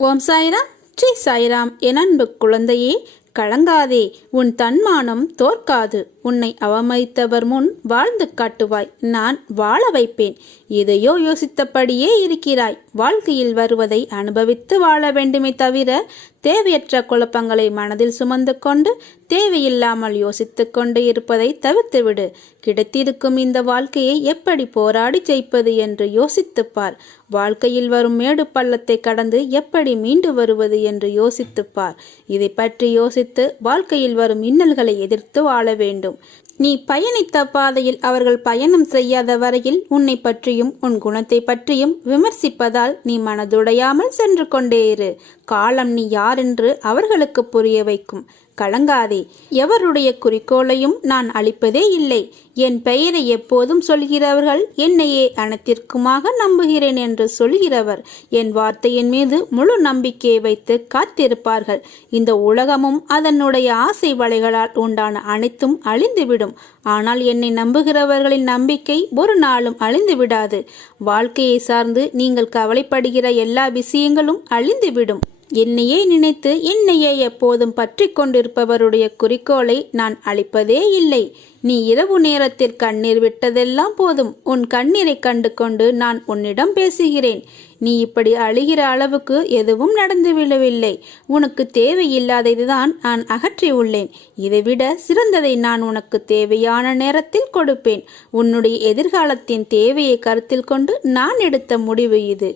ஓம் சாய்ராம், ஸ்ரீ சாய்ராம். என் அன்பு குழந்தையே, கலங்காதே. உன் தன்மானம் தோற்காது. உன்னை அவமதித்தவர் முன் வாழ்ந்து காட்டுவாய். நான் வாழ வைப்பேன். எதையோ யோசித்தபடியே இருக்கிறாய். வாழ்க்கையில் வருவதை அனுபவித்து வாழ வேண்டுமே தவிர தேவையற்ற குழப்பங்களை மனதில் சுமந்து கொண்டு தேவையில்லாமல் யோசித்து கொண்டு இருப்பதை தவிர்த்துவிடு. கிடைத்திருக்கும் இந்த வாழ்க்கையை எப்படி போராடி ஜெயிப்பது என்று யோசித்துப்பார். வாழ்க்கையில் வரும் மேடு பள்ளத்தை கடந்து எப்படி மீண்டு வருவது என்று யோசித்துப்பார். இதை பற்றி யோசித்து வாழ்க்கையில் வரும் இன்னல்களை எதிர்த்து வாழ வேண்டும். நீ பயணித்த பாதையில் அவர்கள் பயணம் செய்யாத வரையில் உன்னை பற்றியும் உன் குணத்தை பற்றியும் விமர்சிப்பதால் நீ மனதுடையாமல் சென்று கொண்டே இரு. காலம் நீ யாரென்று அவர்களுக்கு புரிய வைக்கும். கலங்காதே. எவருடைய குறிக்கோளையும் நான் அளிப்பதே இல்லை. என் பெயரை எப்போதும் சொல்கிறவர்கள் என்னையே அனைத்திற்குமாக நம்புகிறேன் என்று சொல்கிறவர் என் வார்த்தையின் மீது முழு நம்பிக்கையை வைத்து காத்திருப்பார்கள். இந்த உலகமும் அதனுடைய ஆசை வலைகளால் உண்டான அனைத்தும் அழிந்துவிடும். ஆனால் என்னை நம்புகிறவர்களின் நம்பிக்கை ஒரு நாளும் அழிந்து விடாது. வாழ்க்கையை சார்ந்து நீங்கள் கவலைப்படுகிற எல்லா விஷயங்களும் அழிந்துவிடும். என்னையே நினைத்து என்னையே எப்போதும் பற்றி கொண்டிருப்பவருடைய குறிக்கோளை நான் அளிப்பதே இல்லை. நீ இரவு நேரத்தில் கண்ணீர் விட்டதெல்லாம் போதும். உன் கண்ணீரை கண்டு கொண்டு நான் உன்னிடம் பேசுகிறேன். நீ இப்படி அழுகிற அளவுக்கு எதுவும் நடந்துவிடவில்லை. உனக்கு தேவையில்லாததுதான் நான் அகற்றியுள்ளேன். இதைவிட சிறந்ததை நான் உனக்கு தேவையான நேரத்தில் கொடுப்பேன். உன்னுடைய எதிர்காலத்தின் தேவையை கருத்தில் கொண்டு நான் எடுத்த முடிவு இது.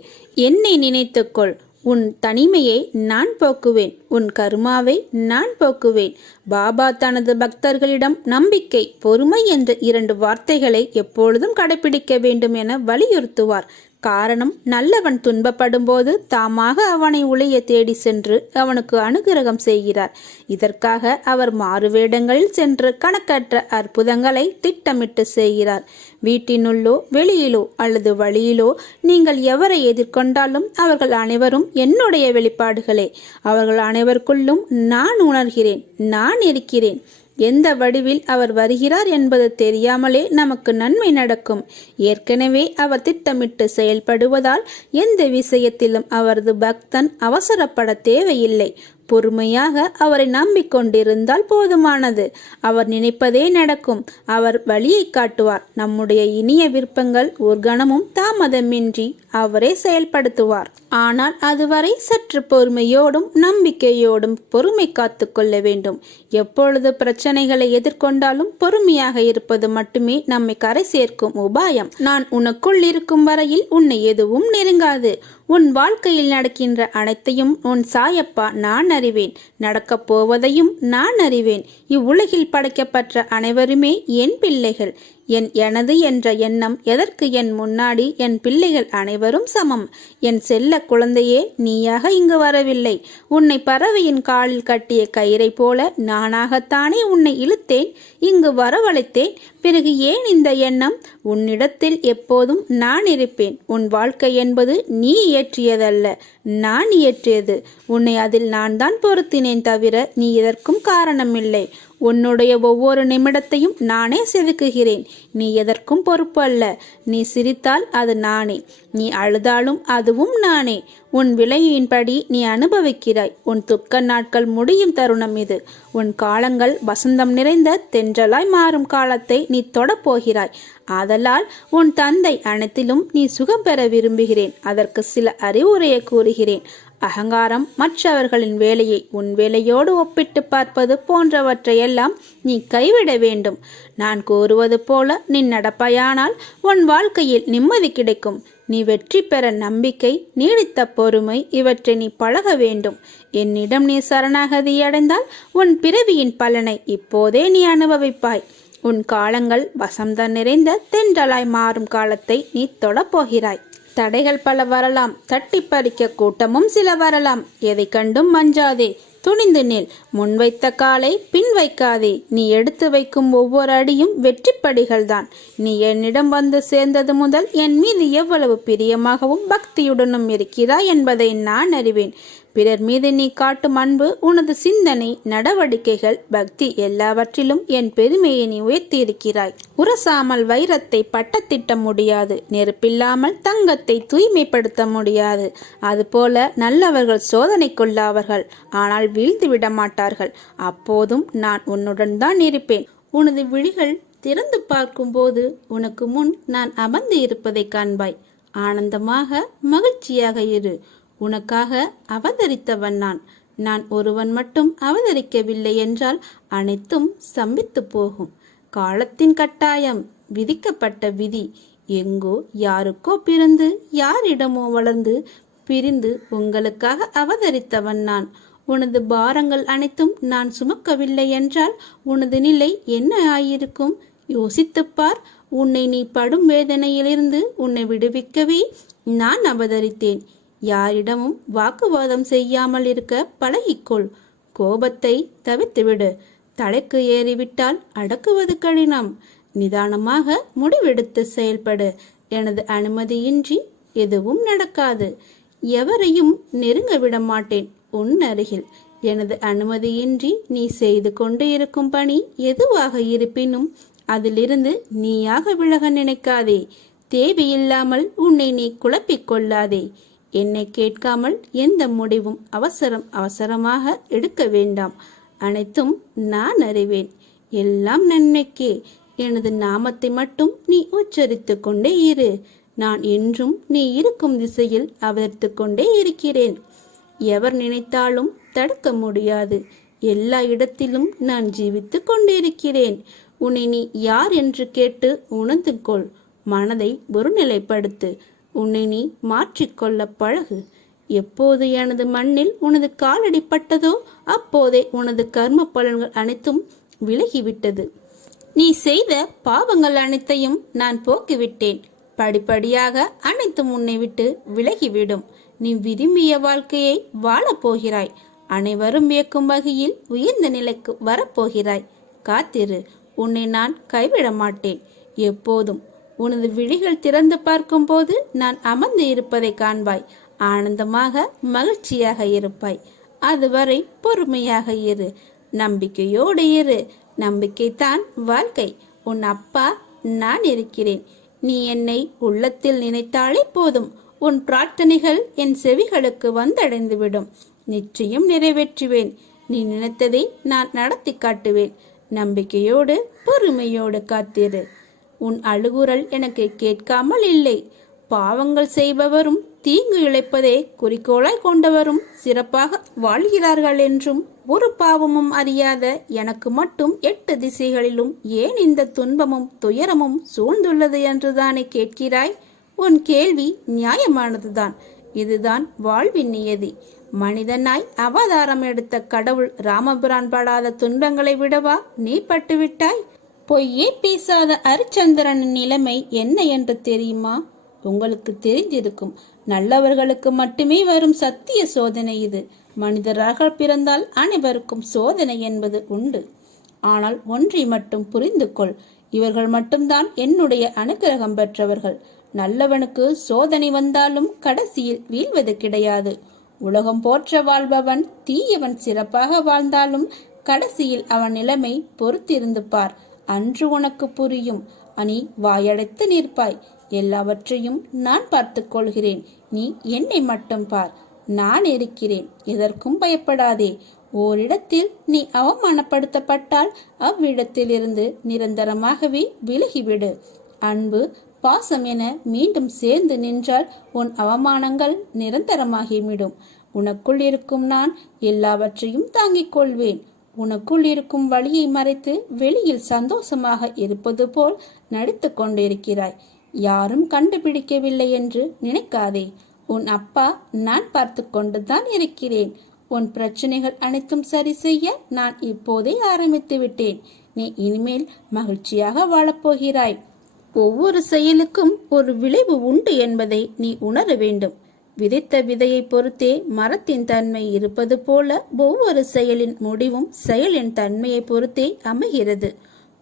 என்னை நினைத்துக்கொள். உன் தனிமையை நான் போக்குவேன். உன் கருமாவை நான் போக்குவேன். பாபா தனது பக்தர்களிடம் நம்பிக்கை, பொறுமை என்ற 2 வார்த்தைகளை எப்பொழுதும் கடைபிடிக்க வேண்டும் என வலியுறுத்துவார். காரணம், நல்லவன் துன்பப்படும் போது தாமாக அவனை உளைய தேடி சென்று அவனுக்கு அனுகிரகம் செய்கிறார். இதற்காக அவர் மாறுவேடங்களில் சென்று கணக்கற்ற அற்புதங்களை திட்டமிட்டு செய்கிறார். வீட்டினுள்ளோ வெளியிலோ அல்லது வழியிலோ நீங்கள் எவரை எதிர்கொண்டாலும் அவர்கள் அனைவரும் என்னுடைய வெளிப்பாடுகளே. அவர்கள் அனைவருக்குள்ளும் நான் உணர்கிறேன், நான் இருக்கிறேன். எந்த வடிவில் அவர் வருகிறார் என்பது தெரியாமலே நமக்கு நன்மை நடக்கும். ஏற்கனவே அவர் திட்டமிட்டு செயல்படுவதால் எந்த விஷயத்திலும் அவரது பக்தன் அவசரப்பட தேவையில்லை. பொறுமையாக அவரை நம்பிக்கொண்டிருந்தால் போதுமானது. அவர் நினைப்பதே நடக்கும். அவர் வழியை காட்டுவார். நம்முடைய இனிய விருப்பங்கள் ஒரு கணமும் தாமதமின்றி அவரே செயல்படுத்துவார். ஆனால் அதுவரை சற்று பொறுமையோடும் நம்பிக்கையோடும் பொறுமை காத்து கொள்ள வேண்டும். எப்பொழுது பிரச்சனைகளை எதிர்கொண்டாலும் பொறுமையாக இருப்பது மட்டுமே நம்மை கரை சேர்க்கும் உபாயம். நான் உனக்குள் இருக்கும் வரையில் உன்னை எதுவும் நெருங்காது. உன் வாழ்க்கையில் நடக்கின்ற அனைத்தையும் உன் சாயப்பா நான் அறிவேன். நடக்கப் போவதையும் நான் அறிவேன். இவ்வுலகில் படைக்கப்பட்ட அனைவருமே என் பிள்ளைகள். எனது என்ற எண்ணம் எதற்கு என் முன்னாடி என் பிள்ளைகள் அனைவரும் சமம். என் செல்ல குழந்தையே, நீயாக இங்கு வரவில்லை. உன்னை பறவையின் காலில் கட்டிய கயிறை போல நானாகத்தானே உன்னை இழுத்தேன், இங்கு வரவழைத்தேன். பிறகு ஏன் இந்த எண்ணம்? உன்னிடத்தில் எப்போதும் நான் இருப்பேன். உன் வாழ்க்கை என்பது நீ இயற்றியதல்ல, நான் இயற்றியது. உன்னை அதில் நான் தான் பொருத்தினேன் தவிர நீ எதற்கும் காரணமில்லை. உன்னுடைய ஒவ்வொரு நிமிடத்தையும் நானே செதுக்குகிறேன். நீ எதற்கும் பொறுப்பு அல்ல. நீ சிரித்தால் அது நானே, நீ அழுதாலும் அதுவும் நானே. உன் விலையின்படி நீ அனுபவிக்கிறாய். உன் துக்க நாட்கள் முடியும் தருணம் இது. உன் காலங்கள் வசந்தம் நிறைந்த தென்றலாய் மாறும் காலத்தை நீ தொடப்போகிறாய். ஆதலால் உன் தந்தை அனைத்திலும் நீ சுகம் பெற விரும்புகிறேன். அதற்கு சில அறிவுரையை கூறுகிறேன். அகங்காரம், மற்றவர்களின் வேலையை உன் வேலையோடு ஒப்பிட்டு பார்ப்பது போன்றவற்றையெல்லாம் நீ கைவிட வேண்டும். நான் கூறுவது போல நீ நடப்பாயானால் உன் வாழ்க்கையில் நிம்மதி கிடைக்கும். நீ வெற்றி பெற நம்பிக்கை, நீடித்த பொறுமை இவற்றை நீ பழக வேண்டும். என்னிடம் நீ சரணாகதி அடைந்தால் உன் பிறவியின் பலனை இப்போதே நீ அனுபவிப்பாய். உன் காலங்கள் வசந்தம் நிறைந்த தென்றலாய் மாறும் காலத்தை நீ தொடப்போகிறாய். தடைகள் பல வரலாம். தட்டி பறிக்க கூட்டமும் சில வரலாம். எதை கண்டும் மஞ்சாதே. துணிந்து நில். முன்வைத்த காலை பின் வைக்காதே. நீ எடுத்து வைக்கும் ஒவ்வொரு அடியும் வெற்றிப்படிகள் தான். நீ என்னிடம் வந்து சேர்ந்தது முதல் என் மீது எவ்வளவு பிரியமாகவும் பக்தியுடனும் இருக்கிறாய் என்பதை நான் அறிவேன். பிறர் மீது நீ காட்டும் அன்பு, உனது சிந்தனை, நடவடிக்கைகள், பக்தி எல்லாவற்றிலும் என் பெருமையை நீ உயர்த்தியிருக்கிறாய். உரசாமல் வைரத்தை பட்டத்திட்ட முடியாது, நெருப்பில்லாமல் தங்கத்தை தூய்மைப்படுத்த முடியாது. அதுபோல நல்லவர்கள் சோதனைக்குள்ளாவர்கள், ஆனால் வீழ்ந்து விட மாட்டார்கள். அப்போதும் நான் உன்னுடன் தான் இருப்பேன். உனது விழிகள் திறந்து பார்க்கும்போது உனக்கு முன் நான் அமர்ந்து இருப்பதை காண்பாய். ஆனந்தமாக மகிழ்ச்சியாக இரு. உனக்காக அவதரித்தவன் நான். நான் ஒருவன் மட்டும் அவதரிக்கவில்லை என்றால் அனைத்தும் சம்பித்து போகும். காலத்தின் கட்டாயம், விதிக்கப்பட்ட விதி. எங்கோ யாருக்கோ பிறந்து யாரிடமோ வளர்ந்து பிரிந்து உங்களுக்காக அவதரித்தவன் நான். உனது பாரங்கள் அனைத்தும் நான் சுமக்கவில்லை என்றால் உனது நிலை என்ன ஆயிருக்கும்? யோசித்துப்பார். உன்னை நீ படும் வேதனையிலிருந்து உன்னை விடுவிக்கவே நான் அவதரித்தேன். யாரிடமும் வாக்குவாதம் செய்யாமல் இருக்க பழகிக்கொள். கோபத்தை தவிர்த்துவிடு. தலைக்கு ஏறிவிட்டால் அடக்குவது கடினம். நிதானமாக முடிவெடுத்து செயல்படு. எனது அனுமதியின்றி எதுவும் நடக்காது. எவரையும் நெருங்க விட மாட்டேன் உன் அருகில். எனது அனுமதியின்றி நீ செய்து கொண்டு இருக்கும் பணி எதுவாக இருப்பினும் அதிலிருந்து நீயாக விலக நினைக்காதே. தேவையில்லாமல் உன்னை நீ குழப்பிக் கொள்ளாதே. என்னை கேட்காமல் எந்த முடிவும் அவசரமாக எடுக்க வேண்டாம். அனைத்தும் நான் அறிவேன். எல்லாம் நன்மைக்கே. எனது நாமத்தை மட்டும் நீ உச்சரித்து கொண்டே இரு. நான் என்றும் நீ இருக்கும் திசையில் அவதரித்து கொண்டே இருக்கிறேன். எவர் நினைத்தாலும் தடுக்க முடியாது. எல்லா இடத்திலும் நான் ஜீவித்து கொண்டிருக்கிறேன். உன்னை நீ யார் என்று கேட்டு உணர்ந்து கொள். மனதை ஒருநிலைப்படுத்து. உன்னை நீ மாற்றிக்கொள்ள பழகு. எப்போது எனது மண்ணில் உனது காலடிப்பட்டதோ அப்போதே உனது கர்ம பலன்கள் அனைத்தும் விலகிவிட்டது. நீ செய்த பாவங்கள் அனைத்தையும் நான் போக்கிவிட்டேன். படிப்படியாக அனைத்தும் உன்னை விட்டு விலகிவிடும். நீ விரும்பிய வாழ்க்கையை வாழப்போகிறாய். அனைவரும் வியக்கும் வகையில் உயர்ந்த நிலைக்கு வரப்போகிறாய். காத்திரு. உன்னை நான் கைவிட மாட்டேன் எப்போதும். உனது விழிகள் திறந்து பார்க்கும் போது நான் அமர்ந்து இருப்பதை காண்பாய். ஆனந்தமாக மகிழ்ச்சியாக இருப்பாய். அதுவரை பொறுமையாக இரு. நம்பிக்கையோடு இரு. நம்பிக்கைத்தான் வாழ்க்கை. உன் அப்பா நான் இருக்கிறேன். நீ என்னை உள்ளத்தில் நினைத்தாலே போதும். உன் பிரார்த்தனைகள் என் செவிகளுக்கு வந்தடைந்துவிடும். நிச்சயம் நிறைவேற்றுவேன். நீ நினைத்ததை நான் நடத்தி காட்டுவேன். நம்பிக்கையோடு பொறுமையோடு காத்திரு. உன் அழுகுரல் எனக்கு கேட்காமல் இல்லை. பாவங்கள் செய்பவரும் தீங்கு இழைப்பதே குறிக்கோளாய் கொண்டவரும் சிறப்பாக வாழ்கிறார்கள் என்றும், ஒரு பாவமும் அறியாத எனக்கு மட்டும் 8 திசைகளிலும் ஏன் இந்த துன்பமும் துயரமும் சூழ்ந்துள்ளது என்றுதானே கேட்கிறாய்? உன் கேள்வி நியாயமானதுதான். இதுதான் வாழ்வின் நியதி. மனிதனாய் அவதாரம் எடுத்த கடவுள் ராமபிரான் படாத துன்பங்களை விடவா நீ பட்டுவிட்டாய்? பொய்யே பேசாத அரிச்சந்திரனின் நிலைமை என்ன என்று தெரியுமா? உங்களுக்கு தெரிந்திருக்கும். நல்லவர்களுக்கு மட்டுமே வரும் சத்திய சோதனை இது. மனிதராக பிறந்தால் அனைவருக்கும் சோதனை என்பது உண்டு. ஆனால் ஒன்றை மட்டும் புரிந்து கொள். இவர்கள் மட்டும்தான் என்னுடைய அனுக்கிரகம் பெற்றவர்கள். நல்லவனுக்கு சோதனை வந்தாலும் கடைசியில் வீழ்வது கிடையாது. உலகம் போற்ற வாழ்பவன் தீயவன் சிறப்பாக வாழ்ந்தாலும் கடைசியில் அவன் நிலைமை பொறுத்திருந்து பார். அன்று உனக்கு புரியும். நீ வாயடைத்து நிற்பாய். எல்லாவற்றையும் நான் பார்த்துக் கொள்கிறேன். நீ என்னை மட்டும் பார். நான் இருக்கிறேன். எதற்கும் பயப்படாதே. ஓரிடத்தில் நீ அவமானப்படுத்தப்பட்டால் அவ்விடத்திலிருந்து நிரந்தரமாகவே விலகிவிடு. அன்பு பாசம் என மீண்டும் சேர்ந்து நின்றால் உன் அவமானங்கள் நிரந்தரமாகிவிடும். உனக்குள் இருக்கும் நான் எல்லாவற்றையும் தாங்கிக் கொள்வேன். உனக்குள் இருக்கும் வழியை மறைத்து வெளியில் சந்தோஷமாக இருப்பது போல் நடித்து கொண்டிருக்கிறாய். யாரும் கண்டுபிடிக்கவில்லை என்று நினைக்காதே. உன் அப்பா நான் பார்த்து கொண்டுதான் இருக்கிறேன். உன் பிரச்சனைகள் அனைத்தும் சரி செய்ய நான் இப்போதே ஆரம்பித்து விட்டேன். நீ இனிமேல் மகிழ்ச்சியாக வாழப்போகிறாய். ஒவ்வொரு செயலுக்கும் ஒரு விளைவு உண்டு என்பதை நீ உணர வேண்டும். விதைத்த விதையை பொறுத்தே மரத்தின் தன்மை இருப்பது போல ஒவ்வொரு செயலின் முடிவும் செயலின் தன்மையை பொறுத்தே அமைகிறது.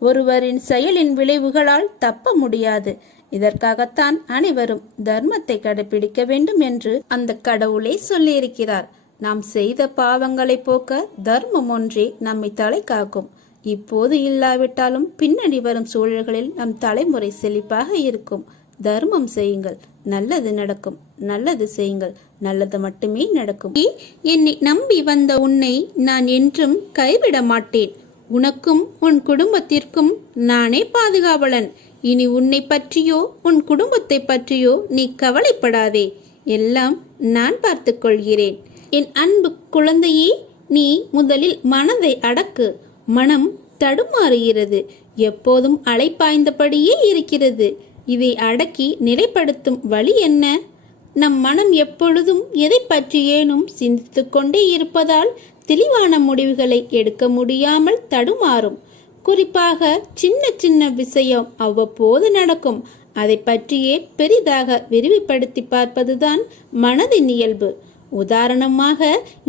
ஒருவரின் செயலின் விளைவுகளால் தப்ப முடியாது. இதற்காகத்தான் அனைவரும் தர்மத்தை கடைபிடிக்க வேண்டும் என்று அந்த கடவுளே சொல்லியிருக்கிறார். நாம் செய்த பாவங்களை போக்க தர்மம் ஒன்றே நம்மை தலை காக்கும். இப்போது இல்லாவிட்டாலும் பின்னணி வரும் சூழல்களில் நம் தலைமுறை செழிப்பாக இருக்கும். தர்மம் செய்யுங்கள், நல்லது நடக்கும். நல்லது செய்யுங்கள், நல்லது மட்டுமே நடக்கும். என்னை நம்பி வந்த உன்னை நான் என்றும் கைவிட மாட்டேன். உனக்கும் உன் குடும்பத்திற்கும் நானே பாதுகாவலன். இனி உன்னை பற்றியோ உன் குடும்பத்தை பற்றியோ நீ கவலைப்படாதே. எல்லாம் நான் பார்த்து கொள்கிறேன். என் அன்பு குழந்தையே, நீ முதலில் மனதை அடக்கு. மனம் தடுமாறுகிறது, எப்போதும் அலைப்பாய்ந்தபடியே இருக்கிறது. இதை அடக்கி நிலைப்படுத்தும் வழி என்ன? நம் மனம் எப்பொழுதும் எதை பற்றியேனும் சிந்தித்து கொண்டே இருப்பதால் தெளிவான முடிவுகளை எடுக்க முடியாமல் தடுமாறும். குறிப்பாக சின்ன சின்ன விஷயம் அவ்வப்போது நடக்கும். அதை பற்றியே பெரிதாக விரிவுபடுத்தி பார்ப்பதுதான் மனதின் இயல்பு. உதாரணமாக,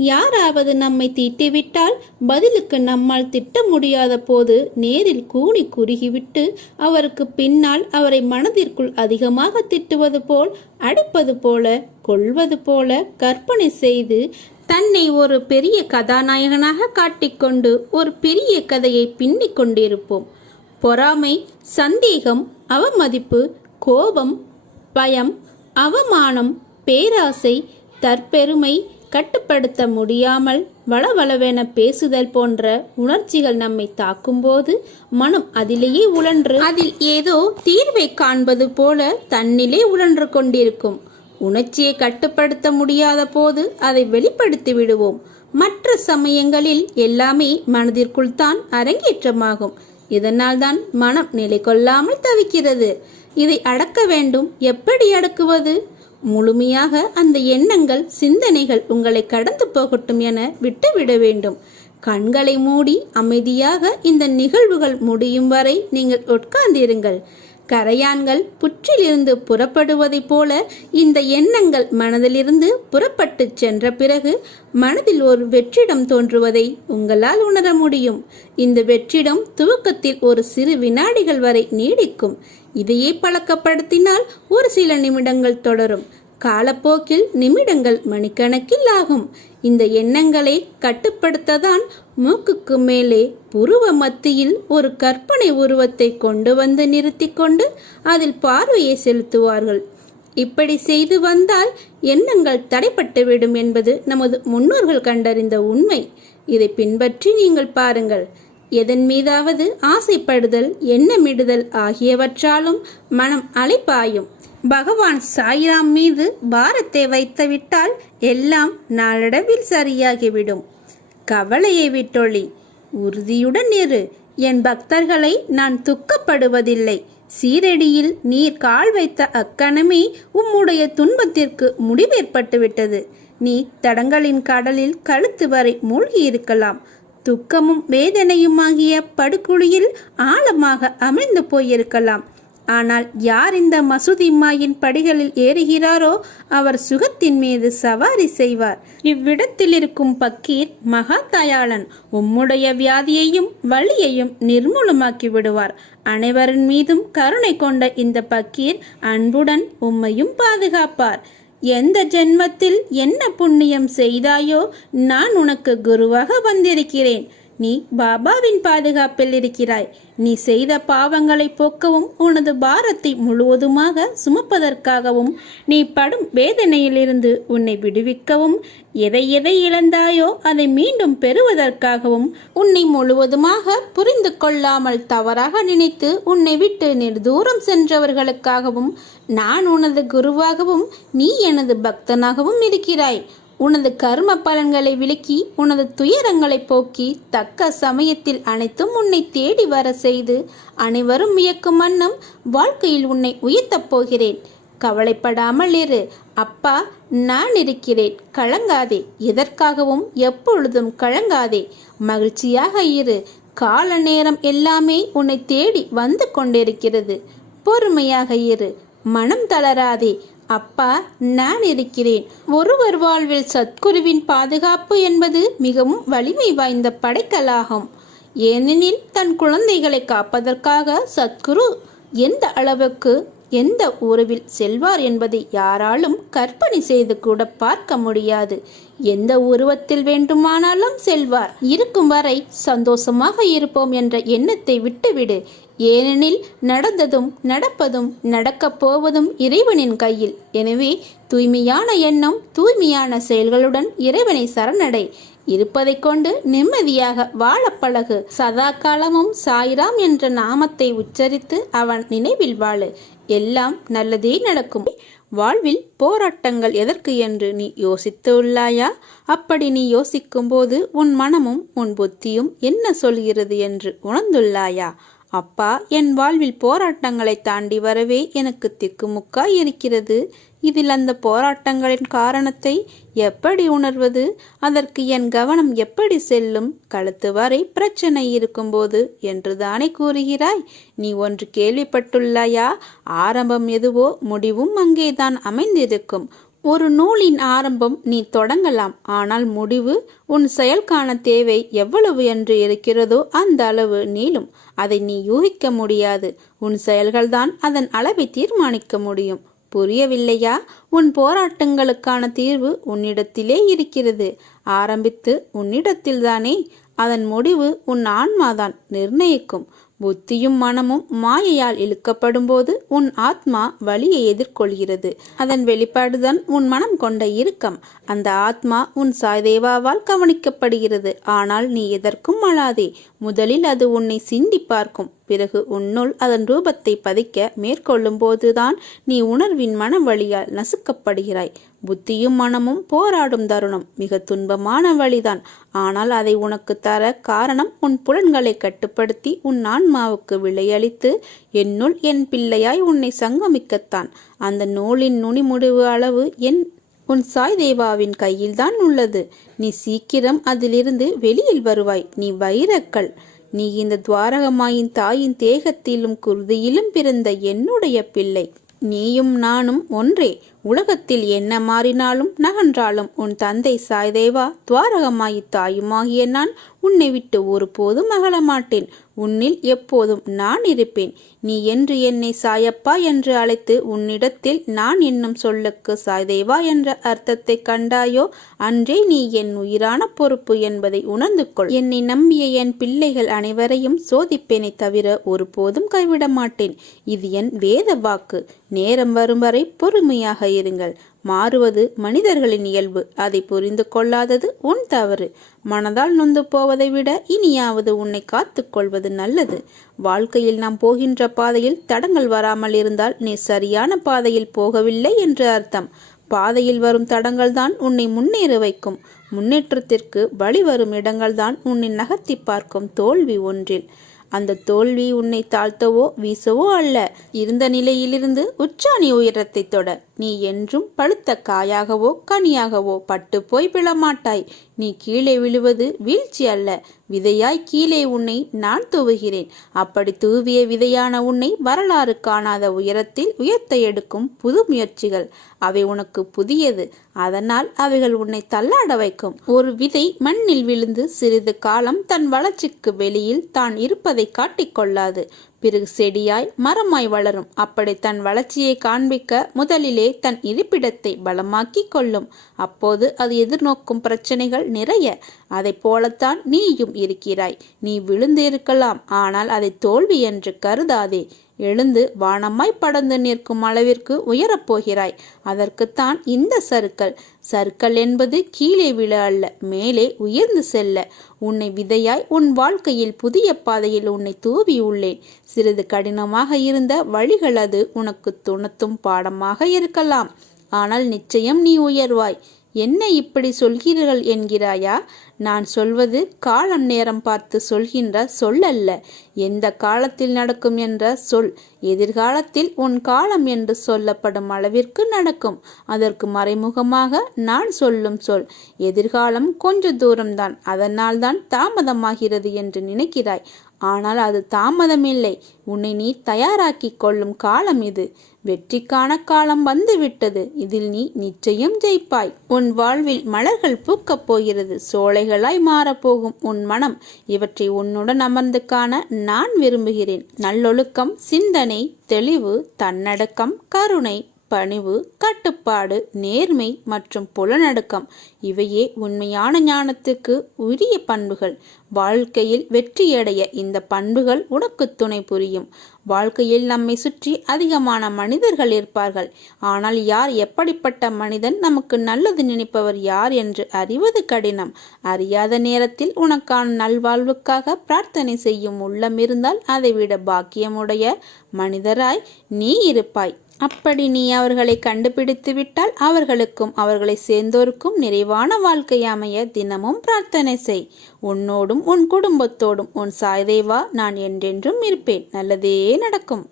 யாராவது நம்மை திட்டிவிட்டால் பதிலுக்கு நம்மால் திட்ட முடியாத போது நேரில் கூனி குறுகிவிட்டு அவருக்கு பின்னால் அவரை மனதிற்குள் அதிகமாக திட்டுவது போல், அடிப்பது போல, கொள்வது போல கற்பனை செய்து தன்னை ஒரு பெரிய கதாநாயகனாக காட்டிக்கொண்டு ஒரு பெரிய கதையை பின்னிக் கொண்டிருப்போம். பொறாமை, சந்தேகம், அவமதிப்பு, கோபம், பயம், அவமானம், பேராசை, தற்பெருமை, கட்டுப்படுத்த முடியாமல் வளவளவென பேசுதல் போன்ற உணர்ச்சிகள் நம்மை தாக்கும்போது மனம் அதிலேயே உழன்று அதில் ஏதோ தீர்வை காண்பது போல தன்னிலே உழன்று கொண்டிருக்கும். உணர்ச்சியை கட்டுப்படுத்த முடியாத போது அதை வெளிப்படுத்தி விடுவோம். மற்ற சமயங்களில் எல்லாமே மனதிற்குள் தான் அரங்கேற்றமாகும். இதனால் தான் மனம் நிலை கொள்ளாமல் தவிக்கிறது. இதை அடக்க வேண்டும். எப்படி அடக்குவது? முழுமையாக அந்த எண்ணங்கள், சிந்தனைகள் உங்களை கடந்து போகட்டும் என விட்டுவிட வேண்டும். கண்களை மூடி அமைதியாக இந்த நிகழ்வுகள் முடியும் வரை நீங்கள் உட்கார்ந்திருங்கள். கரையான்கள் புற்றிலிருந்து புறப்படுவதைப் போல இந்த எண்ணங்கள் மனதிலிருந்து புறப்பட்டு சென்ற பிறகு மனதில் ஒரு வெற்றிடம் தோன்றுவதை உங்களால் உணர முடியும். இந்த வெற்றிடம் துவக்கத்தில் ஒரு சிறு வினாடிகள் வரை நீடிக்கும். இதையே பழக்கப்படுத்தினால் ஒரு சில நிமிடங்கள் தொடரும். காலப்போக்கில் நிமிடங்கள் மணிக்கணக்கில் ஆகும். இந்த எண்ணங்களை கட்டுப்படுத்ததான் மூக்குக்கு மேலே புருவ மத்தியில் ஒரு கற்பனை உருவத்தை கொண்டு வந்து நிறுத்தி கொண்டு அதில் பார்வையை செலுத்துவார்கள். இப்படி செய்து வந்தால் எண்ணங்கள் தடைப்பட்டுவிடும் என்பது நமது முன்னோர்கள் கண்டறிந்த உண்மை. இதை பின்பற்றி நீங்கள் பாருங்கள். எதன் மீதாவது ஆசைப்படுதல், எண்ணமிடுதல் ஆகியவற்றாலும் மனம் அலைப்பாயும். பகவான் சாய்ராம் மீது பாரத்தை வைத்துவிட்டால் எல்லாம் நாளடைவில் சரியாகிவிடும். கவலையை விட்டொழி, உறுதியுடன் இரு. என் பக்தர்களை நான் துக்கப்படுவதில்லை. சீரடியில் நீர் கால் வைத்த அக்கணமே உம்முடைய துன்பத்திற்கு முடிவேற்பட்டுவிட்டது. நீ தடங்களின் கடலில் கழுத்து வரை மூழ்கி இருக்கலாம். துக்கமும் வேதனையுமாகிய படுகுழியில் ஆழமாக அமிழ்ந்து போயிருக்கலாம். ஆனால் யார் இந்த மசூதி மாயின் படிகளில் ஏறுகிறாரோ அவர் சுகத்தின் மீது சவாரி செய்வார். இவ்விடத்தில் இருக்கும் பக்கீர் மகா தயாளன். உம்முடைய வியாதியையும் வலியையும் நிர்மூலமாக்கி விடுவார். அனைவரின் மீதும் கருணை கொண்ட இந்த பக்கீர் அன்புடன் உம்மையும் பாதுகாப்பார். எந்த ஜென்மத்தில் என்ன புண்ணியம் செய்தாயோ நான் உனக்கு குருவாக வந்திருக்கிறேன். நீ பாபாவின் பாதுகாப்பில் இருக்கிறாய். நீ செய்த பாவங்களை போக்கவும் உனது பாரத்தை முழுவதுமாக சுமப்பதற்காகவும் நீ படும் வேதனையிலிருந்து உன்னை விடுவிக்கவும் எதை எதை இழந்தாயோ அதை மீண்டும் பெறுவதற்காகவும் உன்னை முழுவதுமாக புரிந்து கொள்ளாமல் தவறாக நினைத்து உன்னை விட்டு நெடுதூரம் சென்றவர்களுக்காகவும் நான் உனது குருவாகவும் நீ எனது பக்தனாகவும் இருக்கிறாய். உனது கர்ம பலன்களை விலக்கி உனது துயரங்களை போக்கி தக்க சமயத்தில் அனைத்தும் உன்னை தேடி வர செய்து அனைவரும் வியக்கும் வண்ணம் வாழ்க்கையில் உன்னை உயர்த்தப் போகிறேன். கவலைப்படாமல் இரு. அப்பா நான் இருக்கிறேன். கலங்காதே. எதற்காகவும் எப்பொழுதும் கலங்காதே. மகிழ்ச்சியாக இரு. கால நேரம் எல்லாமே உன்னை தேடி வந்து கொண்டிருக்கிறது. பொறுமையாக இரு. மனம் தளராதே. அப்பா நான் இருக்கிறேன். ஒருவர் வாழ்வில் சத்குருவின் பாதுகாப்பு என்பது மிகவும் வலிமை வாய்ந்த படைக்கலாகும். ஏனெனில் தன் குழந்தைகளை காப்பதற்காக சத்குரு எந்த அளவுக்கு எந்த உறவில் செல்வார் என்பதை யாராலும் கற்பனை செய்து கூட பார்க்க முடியாது. எந்த உருவத்தில் வேண்டுமானாலும் செல்வார். இருக்கும் வரை சந்தோஷமாக இருப்போம் என்ற எண்ணத்தை விட்டுவிடு. ஏனெனில் நடந்ததும் நடப்பதும் நடக்கப் போவதும் இறைவனின் கையில். எனவே தூய்மையான எண்ணம், தூய்மையான செயல்களுடன் இறைவனை சரணடை. இருப்பதை கொண்டு நிம்மதியாக வாழ பழகு. சதா காலமும் சாய்ராம் என்ற நாமத்தை உச்சரித்து அவன் நினைவில் வாழு. எல்லாம் நல்லதே நடக்கும். வாழ்வில் போராட்டங்கள் எதற்கு என்று நீ யோசித்துள்ளாயா? அப்படி நீ யோசிக்கும் போது உன் மனமும் உன் புத்தியும் என்ன சொல்கிறது என்று உணர்ந்துள்ளாயா? அப்பா, என் வாழ்வில் போராட்டங்களை தாண்டி வரவே எனக்கு திக்குமுக்காய் இருக்கிறது. இதில் அந்த போராட்டங்களின் காரணத்தை எப்படி உணர்வது? அதற்கு என் கவனம் எப்படி செல்லும்? கழுத்து வரை பிரச்சனை இருக்கும்போது என்று தானே கூறுகிறாய். நீ ஒன்று கேள்விப்பட்டுள்ளாயா? ஆரம்பம் எதுவோ முடிவும் அங்கேதான் அமைந்திருக்கும். ஒரு நூலின் ஆரம்பம் நீ தொடங்கலாம், ஆனால் முடிவு உன் செயல்கான தேவை எவ்வளவு என்று இருக்கிறதோ அந்த அளவு நீளும். அதை நீ யூகிக்க முடியாது. உன் செயல்கள்தான் அதன் அளவை தீர்மானிக்க முடியும். புரியவில்லையா? உன் போராட்டங்களுக்கான தீர்வு உன்னிடத்திலே இருக்கிறது. ஆரம்பித்து உன்னிடத்தில்தானே. அதன் முடிவு உன் ஆன்மாதான் நிர்ணயிக்கும். புத்தியும் மனமும் மாயையால் இழுக்கப்படும் போது உன் ஆத்மா வலியை எதிர்கொள்கிறது. அதன் வெளிப்பாடுதான் உன் மனம் கொண்ட இறுக்கம். அந்த ஆத்மா உன் சாய்தேவாவால் கவனிக்கப்படுகிறது. ஆனால் நீ எதற்கும் அழாதே. முதலில் அது உன்னை சிந்தி பார்க்கும். பிறகு உன்னுள் அதன் ரூபத்தை பதிக்க மேற்கொள்ளும் போதுதான் நீ உணர்வின் மன வழியால் நசுக்கப்படுகிறாய். புத்தியும் மனமும் போராடும் தருணம் மிக துன்பமான வழிதான். ஆனால் அதை உனக்கு தர காரணம் உன் புலன்களை கட்டுப்படுத்தி உன் ஆன்மாவுக்கு விளையளித்து என்னுள் என் பிள்ளையாய் உன்னை சங்கமிக்கத்தான். அந்த நூலின் நுனி முடிவு அளவு உன் சாய் தேவாவின் கையில்தான் உள்ளது. நீ சீக்கிரம் அதிலிருந்து வெளியில் வருவாய். நீ வைரக்கல். நீ இந்த துவாரகமாயின் தாயின் தேகத்திலும் குருதியிலும் பிறந்த என்னுடைய பிள்ளை. நீயும் நானும் ஒன்றே. உலகத்தில் என்ன மாறினாலும் நகன்றாலும் உன் தந்தை சாய்தேவா துவாரகமாயி தாயுமாகிய நான் உன்னை விட்டு ஒருபோதும் அகல மாட்டேன். உன்னில் எப்போதும் நான் இருப்பேன். நீ என்று என்னை சாயப்பா என்று அழைத்து உன்னிடத்தில் நான் என்னும் சொல்லுக்கு சாய்தேவா என்ற அர்த்தத்தை கண்டாயோ அன்றே நீ என் உயிரான பொறுப்பு என்பதை உணர்ந்து கொள். என்னை நம்பிய என் பிள்ளைகள் அனைவரையும் சோதிப்பேனை தவிர ஒருபோதும் கைவிட மாட்டேன். இது என் வேத வாக்கு. நேரம் வரும் வரை பொறுமையாக இருங்கள். மாறுவது மனிதர்களின் இயல்பு. அதை புரிந்து கொள்ளாதது உன் தவறு. மனதால் நொந்து போவதை விட இனியாவது உன்னை காத்து கொள்வது நல்லது. வாழ்க்கையில் நாம் போகின்ற பாதையில் தடங்கள் வராமல் இருந்தால் நீ சரியான பாதையில் போகவில்லை என்று அர்த்தம். பாதையில் வரும் தடங்கள் தான் உன்னை முன்னேற வைக்கும். முன்னேற்றத்திற்கு வழி வரும் இடங்கள்தான் உன்னை நகர்த்தி பார்க்கும் தோல்வி ஒன்றில். அந்த தோல்வி உன்னை தாழ்த்தவோ வீசவோ அல்ல. இருந்த நிலையிலிருந்து உச்சாணி உயரத்தை தொட. நீ என்றும் பழுத்த காயாகவோ கனியாகவோ பட்டு போய் விழமாட்டாய். நீ கீழே விழுவது வீழ்ச்சி அல்ல. விதையாய் கீழே உன்னை நான் தூவுகிறேன். அப்படி தூவிய விதையான உன்னை வரலாறு காணாத உயரத்தில் உயர்த்த எடுக்கும் புது முயற்சிகள். அவை உனக்கு புதியது. அதனால் அவைகள் உன்னை தள்ளாட வைக்கும். ஒரு விதை மண்ணில் விழுந்து சிறிது காலம் தன் வளர்ச்சிக்கு வெளியில் தான் இருப்பதை காட்டிக்கொள்ளாது. பிறகு செடியாய் மரமாய் வளரும். அப்படி தன் வளர்ச்சியை காண்பிக்க முதலிலே தன் இருப்பிடத்தை பலமாக்கி கொள்ளும். அப்போது அது எதிர்நோக்கும் பிரச்சனைகள் நிறைய. அதை போலத்தான் நீயும் இருக்கிறாய். நீ விழுந்து இருக்கலாம், ஆனால் அதை தோல்வி என்று கருதாதே. எழுந்து வானமாய் படர்ந்து நிற்கும் அளவிற்கு உயரப்போகிறாய். அதற்குத்தான் இந்த சறுக்கல். சறுக்கல் என்பது கீழே விழ அல்ல, மேலே உயர்ந்து செல்ல. உன்னை விதையாய் உன் வாழ்க்கையில் புதிய பாதையில் உன்னை தூவி உள்ளேன். சிறிது கடினமாக இருந்த வழிகள் அது உனக்கு துணத்தும் பாடமாக இருக்கலாம். ஆனால் நிச்சயம் நீ உயர்வாய். என்ன இப்படி சொல்கிறீர்கள் என்கிறாயா? நான் சொல்வது காலம் நேரம் பார்த்து சொல்கின்ற சொல்லல்ல. எந்த காலத்தில் நடக்கும் என்ற சொல் எதிர்காலத்தில் உன் காலம் என்று சொல்லப்படும் அளவிற்கு நடக்கும். அதற்கு மறைமுகமாக நான் சொல்லும் சொல் எதிர்காலம் கொஞ்ச தூரம்தான், அதனால்தான் தாமதமாகிறது என்று நினைக்கிறாய். ஆனால் அது தாமதமில்லை. உன்னை நீ தயாராக்கி கொள்ளும் காலம் இது. வெற்றிக்கான காலம் வந்துவிட்டது. இதில் நீ நிச்சயம் ஜெயிப்பாய். உன் வாழ்வில் மலர்கள் பூக்கப் போகிறது. சோலைகளாய் மாறப்போகும் உன் மனம். இவற்றை உன்னுடன் அமர்ந்து காண நான் விரும்புகிறேன். நல்லொழுக்கம், சிந்தனை, சிந்தனை, தெளிவு, தன்னடக்கம், கருணை, பணிவு, கட்டுப்பாடு, நேர்மை மற்றும் புலனடக்கம் இவையே உண்மையான ஞானத்துக்கு உரிய பண்புகள். வாழ்க்கையில் வெற்றியடைய இந்த பண்புகள் உனக்கு துணை புரியும். வாழ்க்கையில் நம்மை சுற்றி அதிகமான மனிதர்கள் இருப்பார்கள். ஆனால் யார், எப்படிப்பட்ட மனிதன், நமக்கு நல்லது நினைப்பவர் யார் என்று அறிவது கடினம். அறியாத நேரத்தில் உனக்கான நல்வாழ்வுக்காக பிரார்த்தனை செய்யும் உள்ளம் இருந்தால் அதைவிட பாக்கியமுடைய மனிதராய் நீ இருப்பாய். அப்படி நீ அவர்களை கண்டுபிடித்து விட்டால் அவர்களுக்கும் அவர்களை சேர்ந்தோருக்கும் நிறைவான வாழ்க்கை அமைய தினமும் பிரார்த்தனை செய். உன்னோடும் உன் குடும்பத்தோடும் உன் சாய்தேவா நான் என்றென்றும் இருப்பேன். நல்லதே நடக்கும்.